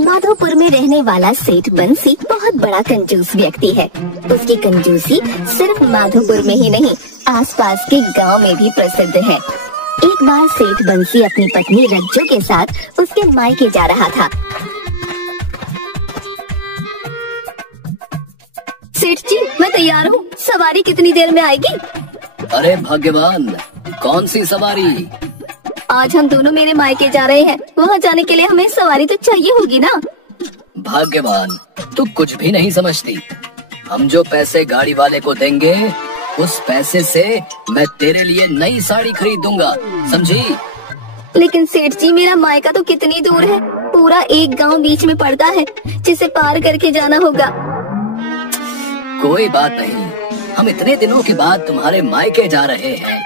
माधोपुर में रहने वाला सेठ बंसी बहुत बड़ा कंजूस व्यक्ति है। उसकी कंजूसी सिर्फ माधोपुर में ही नहीं, आसपास के गांव में भी प्रसिद्ध है। एक बार सेठ बंसी अपनी पत्नी रज्जू के साथ उसके मायके जा रहा था। सेठ जी, मैं तैयार हूँ, सवारी कितनी देर में आएगी? अरे भाग्यवान, कौन सी सवारी? आज हम दोनों मेरे मायके जा रहे हैं, वहाँ जाने के लिए हमें सवारी तो चाहिए होगी ना। भाग्यवान, तू कुछ भी नहीं समझती। हम जो पैसे गाड़ी वाले को देंगे, उस पैसे से मैं तेरे लिए नई साड़ी खरीद दूंगा, समझी? लेकिन सेठ जी, मेरा मायका तो कितनी दूर है, पूरा एक गांव बीच में पड़ता है, जिसे पार करके जाना होगा। कोई बात नहीं, हम इतने दिनों के बाद तुम्हारे मायके जा रहे हैं,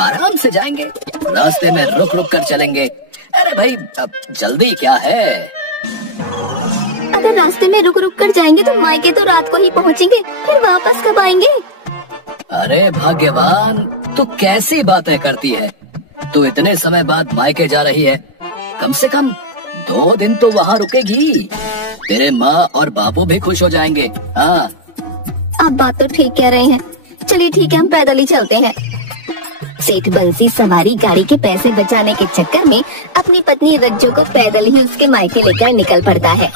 आराम से जाएंगे, रास्ते में रुक रुक कर चलेंगे। अरे भाई, अब जल्दी क्या है? अगर रास्ते में रुक रुक कर जाएंगे तो मायके तो रात को ही पहुँचेंगे, फिर वापस कब आएंगे? अरे भाग्यवान, तू कैसी बातें करती है? तू इतने समय बाद मायके जा रही है, कम से कम 2 दिन तो वहाँ रुकेगी। तेरे माँ और बापू भी खुश हो जाएंगे। हाँ, आप बात तो ठीक कह रहे हैं। चलिए ठीक है, हम पैदल ही चलते हैं। सेठ बंसी सवारी गाड़ी के पैसे बचाने के चक्कर में अपनी पत्नी रज्जू को पैदल ही उसके मायके लेकर निकल पड़ता है।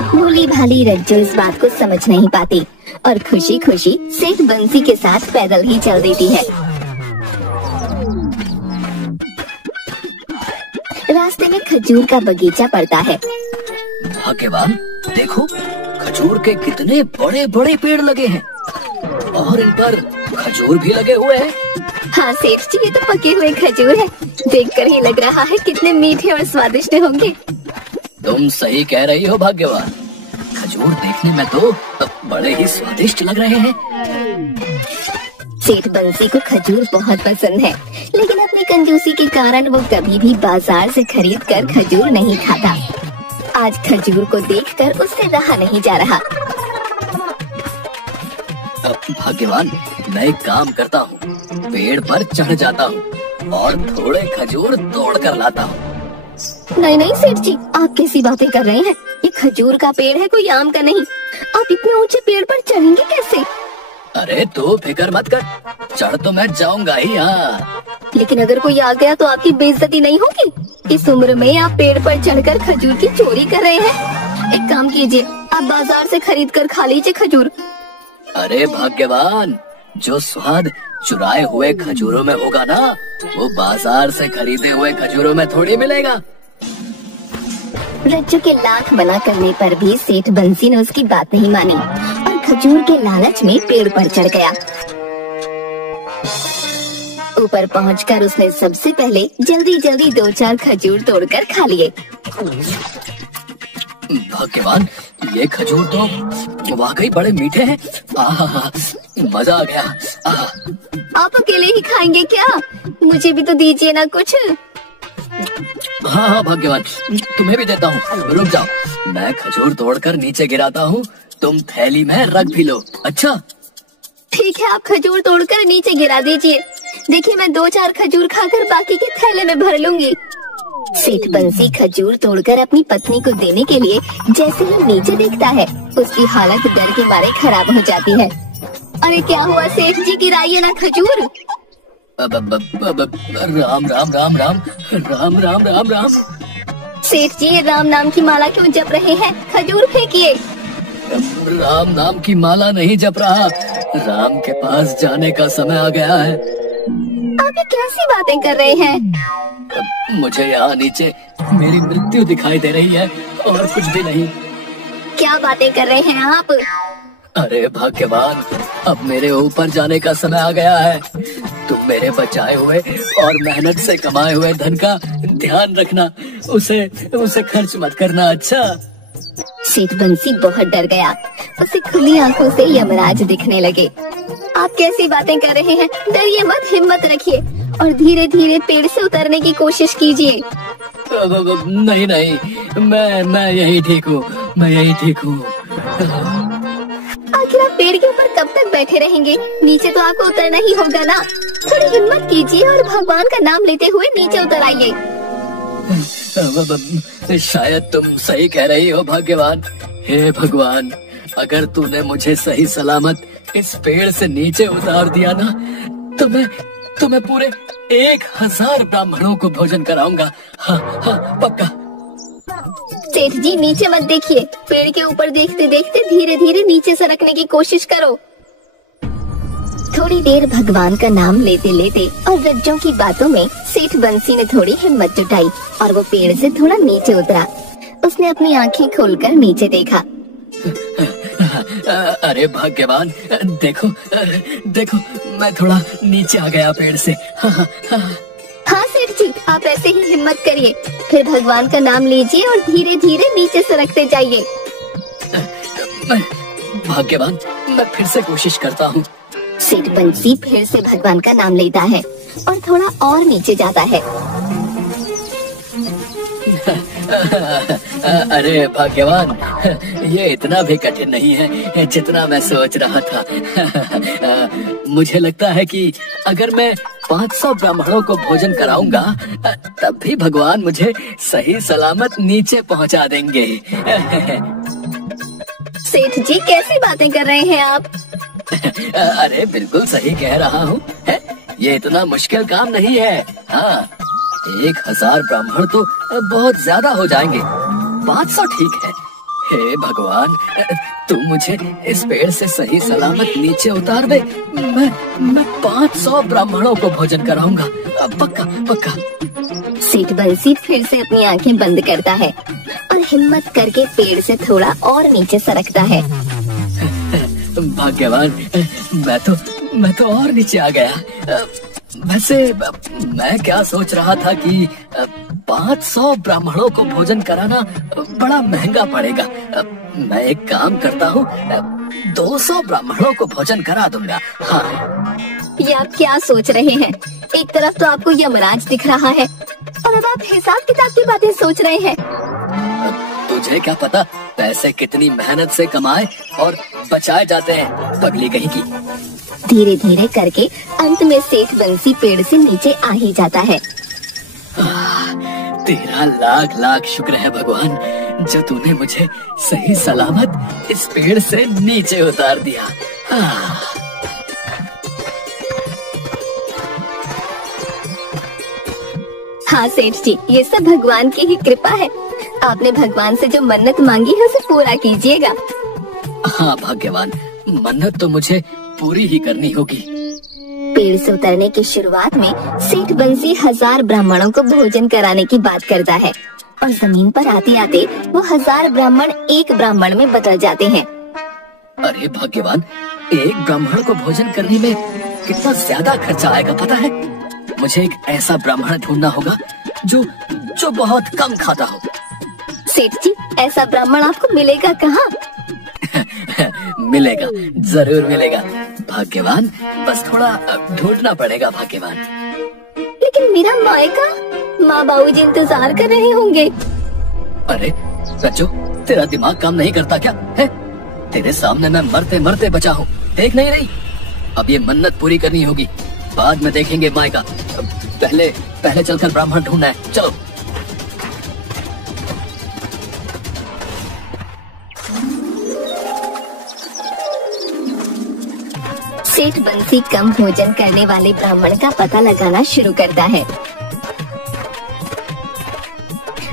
भोली भाली रज्जू इस बात को समझ नहीं पाती और खुशी खुशी सेठ बंसी के साथ पैदल ही चल देती है। रास्ते में खजूर का बगीचा पड़ता है। भाग्यवान, देखो खजूर के कितने बड़े बड़े पेड़ लगे हैं और इन पर खजूर भी लगे हुए हैं। हाँ सेठ जी, ये तो पके हुए खजूर है, देखकर ही लग रहा है कितने मीठे और स्वादिष्ट होंगे। तुम सही कह रही हो भाग्यवान, खजूर देखने में तो बड़े ही स्वादिष्ट लग रहे हैं। सेठ बंसी को खजूर बहुत पसंद है, लेकिन अपनी कंजूसी के कारण वो कभी भी बाजार से खरीद कर खजूर नहीं खाता। आज खजूर को देखकर उससे रहा नहीं जा रहा। भाग्यवान, मैं एक काम करता हूँ, पेड़ पर चढ़ जाता हूँ और थोड़े खजूर तोड़ कर लाता हूँ। नहीं नहीं सेठ जी, आप कैसी बातें कर रहे हैं? ये खजूर का पेड़ है, कोई आम का नहीं। आप इतने ऊंचे पेड़ पर चढ़ेंगे कैसे? अरे तो फिक्र मत कर, चढ़ तो मैं जाऊंगा ही। हाँ, लेकिन अगर कोई आ गया तो आपकी बेइज्जती नहीं होगी? इस उम्र में आप पेड़ पर चढ़कर खजूर की चोरी कर रहे हैं। एक काम कीजिए, आप बाजार से खरीद कर खा लीजिए खजूर। अरे भाग्यवान, जो स्वाद चुराए हुए खजूरों में होगा ना, वो बाजार से खरीदे हुए खजूरों में थोड़ी मिलेगा। रज्जू के लाख मना करने पर भी सेठ बंसी ने उसकी बात नहीं मानी और खजूर के लालच में पेड़ पर चढ़ गया। ऊपर पहुंचकर उसने सबसे पहले जल्दी जल्दी 2-4 खजूर तोड़कर खा लिए। भाग्यवान, ये खजूर तो वाकई बड़े मीठे हैं। आहा, मजा आ गया। आहा। आप अकेले ही खाएंगे क्या? मुझे भी तो दीजिए ना कुछ। हाँ हाँ भाग्यवान, तुम्हें भी देता हूँ। रुक जाओ, मैं खजूर तोड़कर नीचे गिराता हूँ, तुम थैली में रख भी लो। अच्छा ठीक है, आप खजूर तोड़कर नीचे गिरा दीजिए। देखिए, मैं 2-4 खजूर खाकर बाकी के थैले में भर लूंगी। सेठ बंसी खजूर तोड़कर अपनी पत्नी को देने के लिए जैसे ही नीचे देखता है, उसकी हालत डर के मारे खराब हो जाती है। अरे क्या हुआ सेठ जी, गिराइए ना खजूर। राम राम राम राम राम राम राम राम। सेठ जी, ये राम नाम की माला क्यों जप रहे हैं? खजूर फेंकिए। राम नाम की माला नहीं जप रहा, राम के पास जाने का समय आ गया है। आप ये कैसी बातें कर रहे हैं? मुझे यहाँ नीचे मेरी मृत्यु दिखाई दे रही है और कुछ भी नहीं। क्या बातें कर रहे हैं आप? अरे भाग्यवान, अब मेरे ऊपर जाने का समय आ गया है। तुम मेरे बचाए हुए और मेहनत से कमाए हुए धन का ध्यान रखना, उसे खर्च मत करना। अच्छा। सेठ बंसी बहुत डर गया, उसे खुली आंखों से यमराज दिखने लगे। आप कैसी बातें कर रहे हैं? डरिए मत, हिम्मत रखिए और धीरे धीरे पेड़ से उतरने की कोशिश कीजिए। नहीं नहीं, मैं यही ठीक हूँ, मैं यही ठीक हूँ। आखिर आप पेड़ के ऊपर कब तक बैठे रहेंगे? नीचे तो आपको उतरना ही होगा ना। थोड़ी हिम्मत कीजिए और भगवान का नाम लेते हुए नीचे उतर आइए। शायद तुम सही कह रही हो भाग्यवान। हे भगवान, अगर तूने मुझे सही सलामत इस पेड़ से नीचे उतार दिया ना, तो मैं पूरे 1000 ब्राह्मणों को भोजन कराऊंगा। हाँ हाँ, पक्का। सेठ जी, नीचे मत देखिए, पेड़ के ऊपर देखते देखते धीरे धीरे नीचे सरकने की कोशिश करो। थोड़ी देर भगवान का नाम लेते लेते और रज्जों की बातों में सेठ बंसी ने थोड़ी हिम्मत जुटाई और वो पेड़ से थोड़ा नीचे उतरा। उसने अपनी आंखें खोलकर नीचे देखा। अरे भाग्यवान, देखो देखो, मैं थोड़ा नीचे आ गया पेड़ से। हाँ सेठ जी, आप ऐसे ही हिम्मत करिए, फिर भगवान का नाम लीजिए और धीरे धीरे नीचे सरकते जाइए। भाग्यवान, मैं फिर से कोशिश करता हूँ। सेठ बंसी फिर से भगवान का नाम लेता है और थोड़ा और नीचे जाता है। अरे भाग्यवान, ये इतना भी कठिन नहीं है जितना मैं सोच रहा था। मुझे लगता है कि अगर मैं 500 ब्राह्मणों को भोजन कराऊंगा, तब भी भगवान मुझे सही सलामत नीचे पहुंचा देंगे। सेठ जी, कैसी बातें कर रहे हैं आप? अरे बिल्कुल सही कह रहा हूँ। ये इतना मुश्किल काम नहीं है। हाँ, 1000 ब्राह्मण तो बहुत ज्यादा हो जाएंगे, 500 ठीक है। हे भगवान, तू मुझे इस पेड़ से सही सलामत नीचे उतार दे। मैं 500 ब्राह्मणों को भोजन कराऊंगा, पक्का पक्का। सेठ बंसी फिर से अपनी आंखें बंद करता है और हिम्मत करके पेड़ से थोड़ा और नीचे सरकता है। भाग्यवान, मैं तो और नीचे आ गया। वैसे मैं क्या सोच रहा था कि 500 ब्राह्मणों को भोजन कराना बड़ा महंगा पड़ेगा। मैं एक काम करता हूँ, 200 ब्राह्मणों को भोजन करा दूंगा। हाँ। ये आप क्या सोच रहे हैं? एक तरफ तो आपको यमराज दिख रहा है और अब आप हिसाब किताब की बातें सोच रहे हैं। तुझे क्या पता पैसे कितनी मेहनत से कमाए और बचाए जाते हैं, पगली कहीं की। धीरे धीरे करके अंत में सेठ बंसी पेड़ से नीचे आ ही जाता है। तेरा लाख लाख शुक्र है भगवान, जो तूने मुझे सही सलामत इस पेड़ से नीचे उतार दिया। हाँ सेठ जी, ये सब भगवान की ही कृपा है। आपने भगवान से जो मन्नत मांगी है उसे पूरा कीजिएगा। हाँ भाग्यवान, मन्नत तो मुझे पूरी ही करनी होगी। पेड़ से उतरने की शुरुआत में सेठ बंसी 1000 ब्राह्मणों को भोजन कराने की बात करता है और जमीन पर आते आते वो 1000 ब्राह्मण एक ब्राह्मण में बदल जाते हैं। अरे भाग्यवान, एक ब्राह्मण को भोजन करने में कितना ज्यादा खर्चा आएगा पता है? मुझे एक ऐसा ब्राह्मण ढूंढना होगा जो बहुत कम खाता हो। सेठ जी, ऐसा ब्राह्मण आपको मिलेगा कहाँ? मिलेगा, जरूर मिलेगा भाग्यवान, बस थोड़ा ढूंढना पड़ेगा भाग्यवान। लेकिन मेरा मायका, माँ बाबूजी इंतजार कर रहे होंगे। अरे रज्जो, तेरा दिमाग काम नहीं करता क्या है? तेरे सामने मैं मरते मरते बचा हूँ, देख नहीं रही? अब ये मन्नत पूरी करनी होगी, बाद में देखेंगे मायका। पहले चलकर ब्राह्मण ढूंढना है, चलो। सेठ बंसी कम भोजन करने वाले ब्राह्मण का पता लगाना शुरू करता है।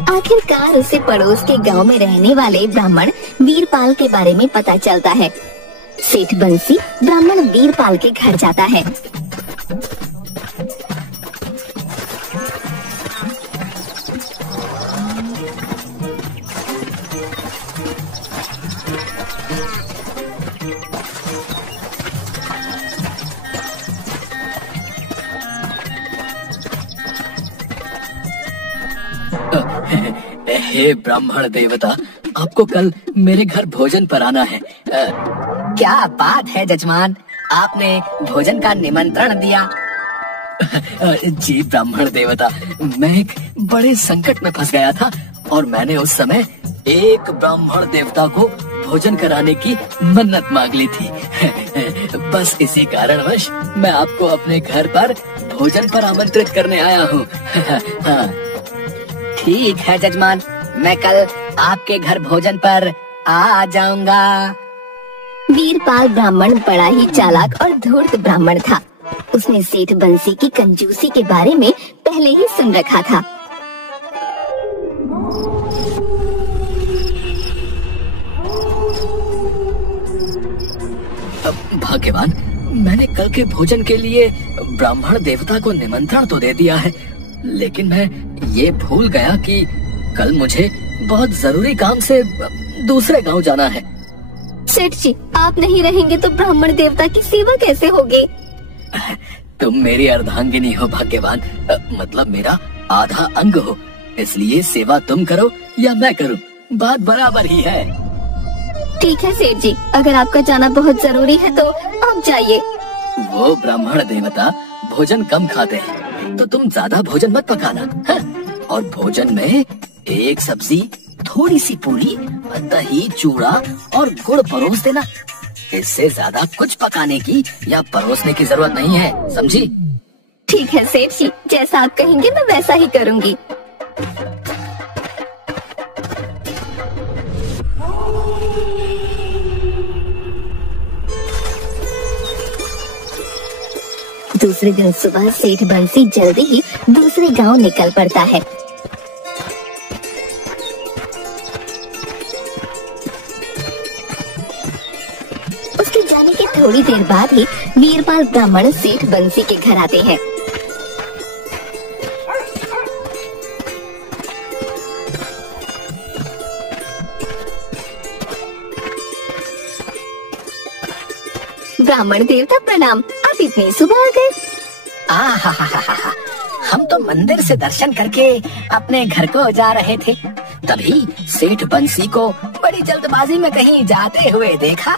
आखिरकार उसे पड़ोस के गांव में रहने वाले ब्राह्मण वीरपाल के बारे में पता चलता है। सेठ बंसी ब्राह्मण वीरपाल के घर जाता है। हे ब्राह्मण देवता, आपको कल मेरे घर भोजन पर आना है। क्या बात है जजमान, आपने भोजन का निमंत्रण दिया? जी ब्राह्मण देवता, मैं एक बड़े संकट में फंस गया था और मैंने उस समय एक ब्राह्मण देवता को भोजन कराने की मन्नत मांग ली थी। बस इसी कारणवश मैं आपको अपने घर पर भोजन पर आमंत्रित करने आया हूँ। हाँ। ठीक है जजमान, मैं कल आपके घर भोजन पर आ जाऊंगा। वीरपाल ब्राह्मण बड़ा ही चालाक और धूर्त ब्राह्मण था। उसने सेठ बंसी की कंजूसी के बारे में पहले ही सुन रखा था। भाग्यवान, मैंने कल के भोजन के लिए ब्राह्मण देवता को निमंत्रण तो दे दिया है, लेकिन मैं ये भूल गया कि कल मुझे बहुत जरूरी काम से दूसरे गांव जाना है। सेठ जी, आप नहीं रहेंगे तो ब्राह्मण देवता की सेवा कैसे होगी? तुम मेरी अर्धांगिनी हो भाग्यवान, मतलब मेरा आधा अंग हो, इसलिए सेवा तुम करो या मैं करूं, बात बराबर ही है। ठीक है सेठ जी, अगर आपका जाना बहुत जरूरी है तो आप जाइए। वो ब्राह्मण देवता भोजन कम खाते हैं, तो तुम ज्यादा भोजन मत पकाना। हाँ? और भोजन में एक सब्जी, थोड़ी सी पूरी, दही, चूड़ा और गुड़ परोस देना। इससे ज्यादा कुछ पकाने की या परोसने की जरूरत नहीं है, समझी? ठीक है सेठ जी, जैसा आप कहेंगे मैं वैसा ही करूंगी। दूसरे दिन सुबह सेठ बंसी जल्दी ही दूसरे गांव निकल पड़ता है। उसके जाने के थोड़ी देर बाद ही वीरपाल ब्राह्मण सेठ बंसी के घर आते हैं। ब्राह्मण देवता प्रणाम, आप इतनी सुबह आ गए? हम तो मंदिर से दर्शन करके अपने घर को जा रहे थे, तभी सेठ बंसी को बड़ी जल्दबाजी में कहीं जाते हुए देखा,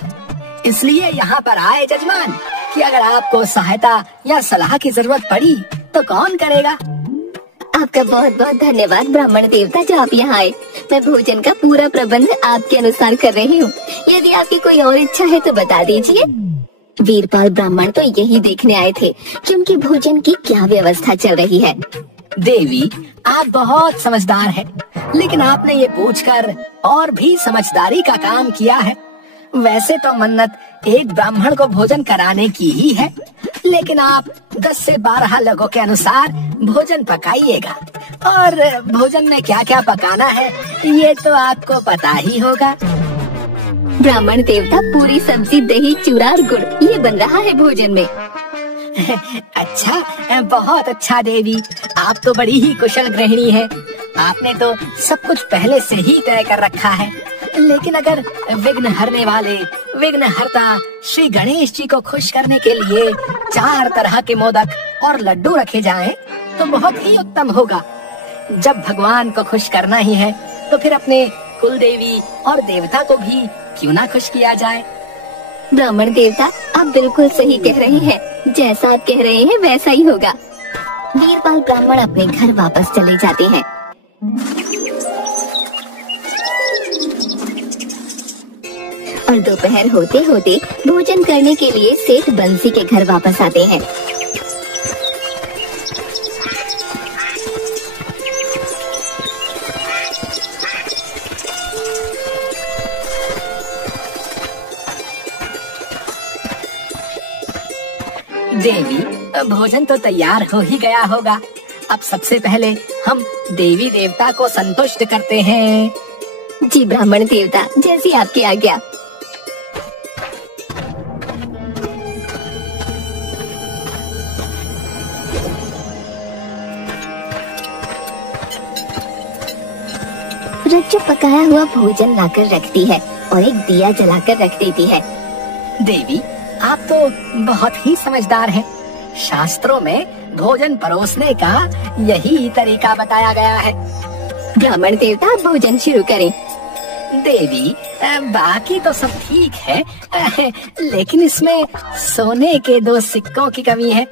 इसलिए यहाँ पर आए जजमान कि अगर आपको सहायता या सलाह की जरूरत पड़ी तो कौन करेगा। आपका बहुत बहुत धन्यवाद ब्राह्मण देवता, जो आप यहाँ आए। मैं भोजन का पूरा प्रबंध आपके अनुसार कर रही हूँ, यदि आपकी कोई और इच्छा है तो बता दीजिए। वीरपाल ब्राह्मण तो यही देखने आए थे कि उनके भोजन की क्या व्यवस्था चल रही है। देवी, आप बहुत समझदार हैं, लेकिन आपने ये पूछकर और भी समझदारी का काम किया है। वैसे तो मन्नत एक ब्राह्मण को भोजन कराने की ही है, लेकिन आप 10 से 12 लोगों के अनुसार भोजन पकाइएगा, और भोजन में क्या क्या पकाना है ये तो आपको पता ही होगा। ब्राह्मण देवता, पूरी सब्जी, दही, चूड़ा और गुड़, ये बन रहा है भोजन में। अच्छा, बहुत अच्छा देवी, आप तो बड़ी ही कुशल गृहिणी है। आपने तो सब कुछ पहले से ही तय कर रखा है। लेकिन अगर विघ्न हरने वाले विघ्नहर्ता श्री गणेश जी को खुश करने के लिए 4 तरह के मोदक और लड्डू रखे जाएं, तो बहुत ही उत्तम होगा। जब भगवान को खुश करना ही है तो फिर अपने कुल देवी और देवता को भी क्यों ना खुश किया जाए। ब्राह्मण देवता, आप बिल्कुल सही कह रहे हैं, जैसा आप कह रहे हैं वैसा ही होगा। वीरपाल ब्राह्मण अपने घर वापस चले जाते हैं। और दोपहर होते होते भोजन करने के लिए सेठ बंसी के घर वापस आते हैं। देवी, भोजन तो तैयार हो ही गया होगा। अब सबसे पहले हम देवी देवता को संतुष्ट करते हैं। जी ब्राह्मण देवता, जैसी आपकी आज्ञा। रज्जू पकाया हुआ भोजन लाकर रखती है और एक दिया जलाकर रख देती है। देवी, आप तो बहुत ही समझदार हैं। शास्त्रों में भोजन परोसने का यही तरीका बताया गया है। ब्राह्मण देवता, आप भोजन शुरू करें। देवी, बाकी तो सब ठीक है, लेकिन इसमें सोने के 2 सिक्कों की कमी है।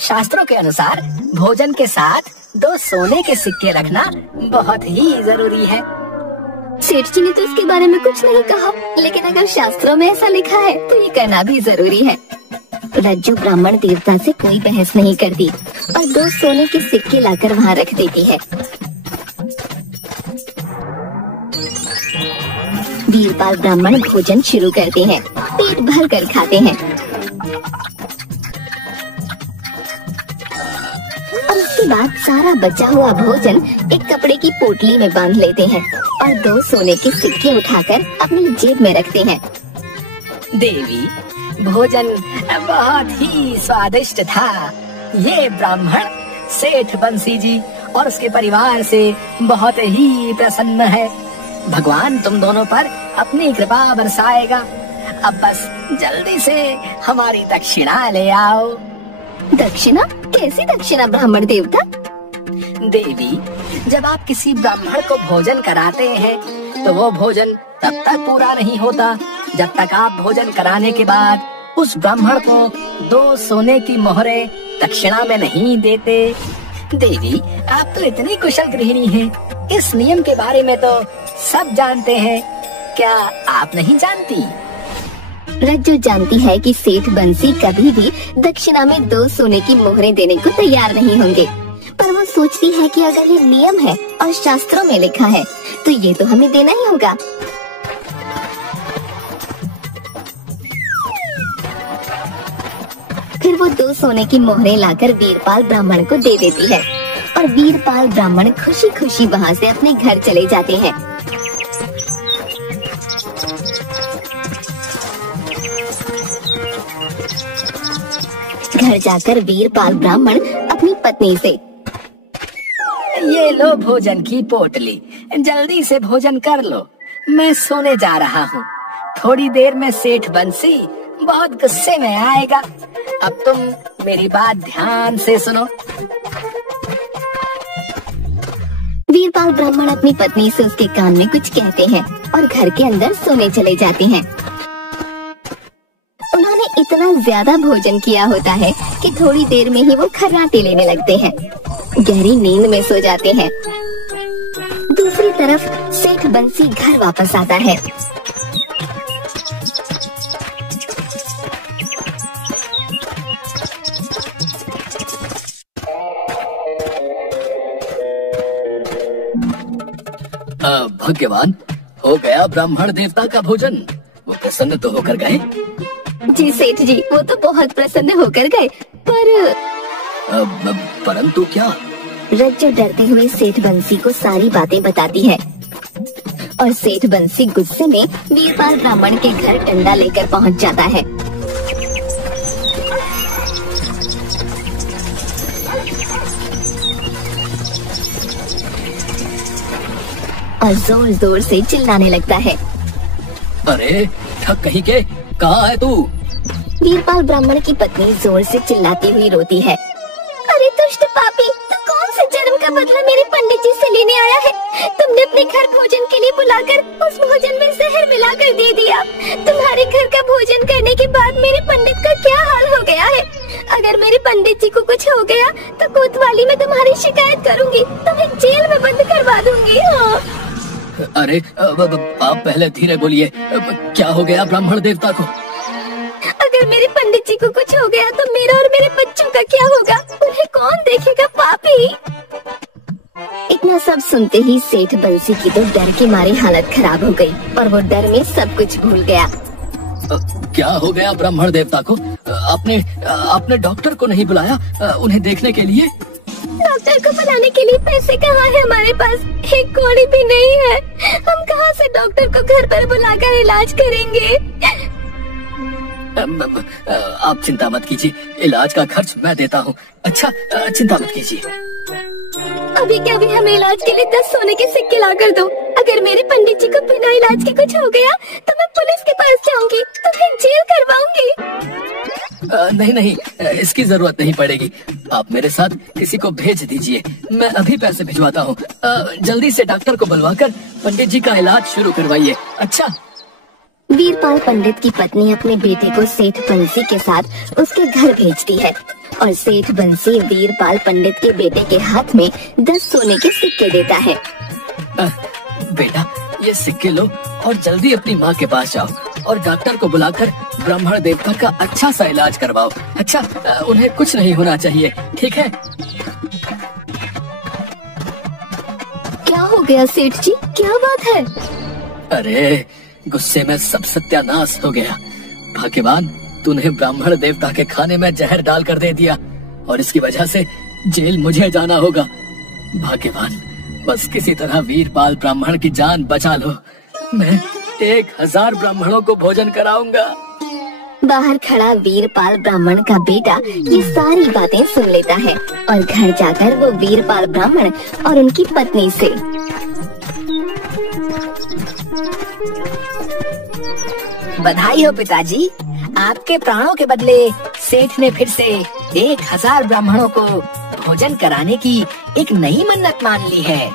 शास्त्रों के अनुसार भोजन के साथ 2 सोने के सिक्के रखना बहुत ही जरूरी है। सेठ जी ने तो इसके बारे में कुछ नहीं कहा, लेकिन अगर शास्त्रों में ऐसा लिखा है तो ये करना भी जरूरी है। रज्जू ब्राह्मण देवता से कोई बहस नहीं करती और 2 सोने के सिक्के लाकर वहाँ रख देती है। वीरपाल ब्राह्मण भोजन शुरू करते हैं, पेट भर कर खाते हैं और उसके बाद सारा बचा हुआ भोजन एक कपड़े की पोटली में बांध लेते हैं और 2 सोने के सिक्के उठाकर अपनी जेब में रखते हैं। देवी, भोजन बहुत ही स्वादिष्ट था। ये ब्राह्मण सेठ बंसी जी और उसके परिवार से बहुत ही प्रसन्न है। भगवान तुम दोनों पर अपनी कृपा बरसाएगा। अब बस जल्दी से हमारी दक्षिणा ले आओ। दक्षिणा? कैसी दक्षिणा ब्राह्मण देवता? देवी, जब आप किसी ब्राह्मण को भोजन कराते हैं तो वो भोजन तब तक पूरा नहीं होता जब तक आप भोजन कराने के बाद उस ब्राह्मण को 2 सोने की मोहरें दक्षिणा में नहीं देते। देवी, आप तो इतनी कुशल गृहिणी हैं, इस नियम के बारे में तो सब जानते हैं, क्या आप नहीं जानती? रज्जू जानती है कि सेठ बंसी कभी भी दक्षिणा में 2 सोने की मोहरें देने को तैयार नहीं होंगे, पर वो सोचती है कि अगर ये नियम है और शास्त्रों में लिखा है तो ये तो हमें देना ही होगा। फिर वो 2 सोने की मोहरें लाकर वीरपाल ब्राह्मण को दे देती है और वीरपाल ब्राह्मण खुशी खुशी वहाँ से अपने घर चले जाते हैं। घर जाकर वीरपाल ब्राह्मण अपनी पत्नी से, ये लो भोजन की पोटली, जल्दी से भोजन कर लो, मैं सोने जा रहा हूँ। थोड़ी देर में सेठ बंसी बहुत गुस्से में आएगा। अब तुम मेरी बात ध्यान से सुनो। वीरपाल ब्राह्मण अपनी पत्नी से उसके कान में कुछ कहते हैं और घर के अंदर सोने चले जाते हैं। उन्होंने इतना ज्यादा भोजन किया होता है कि थोड़ी देर में ही वो खर्राटे लेने लगते हैं, गहरी नींद में सो जाते हैं। दूसरी तरफ सेठ बंसी घर वापस आता है। भाग्यवान, हो गया ब्राह्मण देवता का भोजन? वो प्रसन्न तो होकर गए? जी सेठ जी, वो तो बहुत प्रसन्न होकर गए, पर परंतु क्या? रज्जू डरते हुए सेठ बंसी को सारी बातें बताती है और सेठ बंसी गुस्से में वीरपाल ब्राह्मण के घर डंडा लेकर पहुंच जाता है। और जोर जोर से चिल्लाने लगता है, अरे ठग कहीं के, कहाँ है तू? वीरपाल ब्राह्मण की पत्नी जोर से चिल्लाती हुई रोती है, अरे दुष्ट पापी, तू कौन से जन्म का बदला मेरे पंडित जी से लेने आया है? तुमने अपने घर भोजन के लिए बुलाकर उस भोजन में जहर मिलाकर दे दिया। तुम्हारे घर का भोजन करने के बाद मेरे पंडित का क्या हाल हो गया है? अगर मेरे पंडित जी को कुछ हो गया तो कोतवाली में तुम्हारी शिकायत करूंगी, तुम्हें जेल में बंद करवा दूंगी। हाँ। अरे आप पहले धीरे बोलिए, क्या हो गया ब्राह्मण देवता को? अगर मेरे पंडित जी को कुछ हो गया तो मेरा और मेरे बच्चों का क्या होगा? उन्हें कौन देखेगा पापी? इतना सब सुनते ही सेठ बंसी की तो डर के मारे हालत खराब हो गई और वो डर में सब कुछ भूल गया। क्या हो गया ब्राह्मण देवता को? आपने डॉक्टर को नहीं बुलाया उन्हें देखने के लिए? डॉक्टर को बुलाने के लिए पैसे कहाँ है हमारे पास? एक कौड़ी भी नहीं है। हम कहाँ से डॉक्टर को घर पर बुलाकर इलाज करेंगे? आप चिंता मत कीजिए, इलाज का खर्च मैं देता हूँ। अच्छा, चिंता मत कीजिए। अभी क्या भी हमें इलाज के लिए 10 सोने के सिक्के ला कर दो। अगर मेरे पंडित जी को बिना इलाज के कुछ हो गया तो मैं पुलिस के पास जाऊंगी, तुम्हें जेल करवाऊंगी। नहीं, इसकी जरूरत नहीं पड़ेगी। आप मेरे साथ किसी को भेज दीजिए, मैं अभी पैसे भिजवाता हूँ। जल्दी से डॉक्टर को बुलवाकर पंडित जी का इलाज शुरू करवाइए। अच्छा। वीरपाल पंडित की पत्नी अपने बेटे को सेठ बंसी के साथ उसके घर भेजती है और सेठ बंसी वीरपाल पंडित के बेटे के हाथ में 10 सोने के सिक्के देता है। बेटा, ये सिक्के लो और जल्दी अपनी माँ के पास जाओ और डॉक्टर को बुलाकर ब्राह्मण देवता का अच्छा सा इलाज करवाओ। अच्छा, उन्हें कुछ नहीं होना चाहिए, ठीक है? क्या हो गया सेठ जी, क्या बात है? अरे गुस्से में सब सत्यानाश हो गया। भाग्यवान, तूने ब्राह्मण देवता के खाने में जहर डालकर दे दिया और इसकी वजह से जेल मुझे जाना होगा। भाग्यवान, बस किसी तरह वीरपाल ब्राह्मण की जान बचा लो। मैं 1000 ब्राह्मणों को भोजन कराऊंगा। बाहर खड़ा वीरपाल ब्राह्मण का बेटा ये सारी बातें सुन लेता है और घर जाकर वो वीरपाल ब्राह्मण और उनकी पत्नी से बधाई हो पिताजी, आपके प्राणों के बदले सेठ ने फिर से 1000 ब्राह्मणों को भोजन कराने की एक नई मन्नत मान ली है।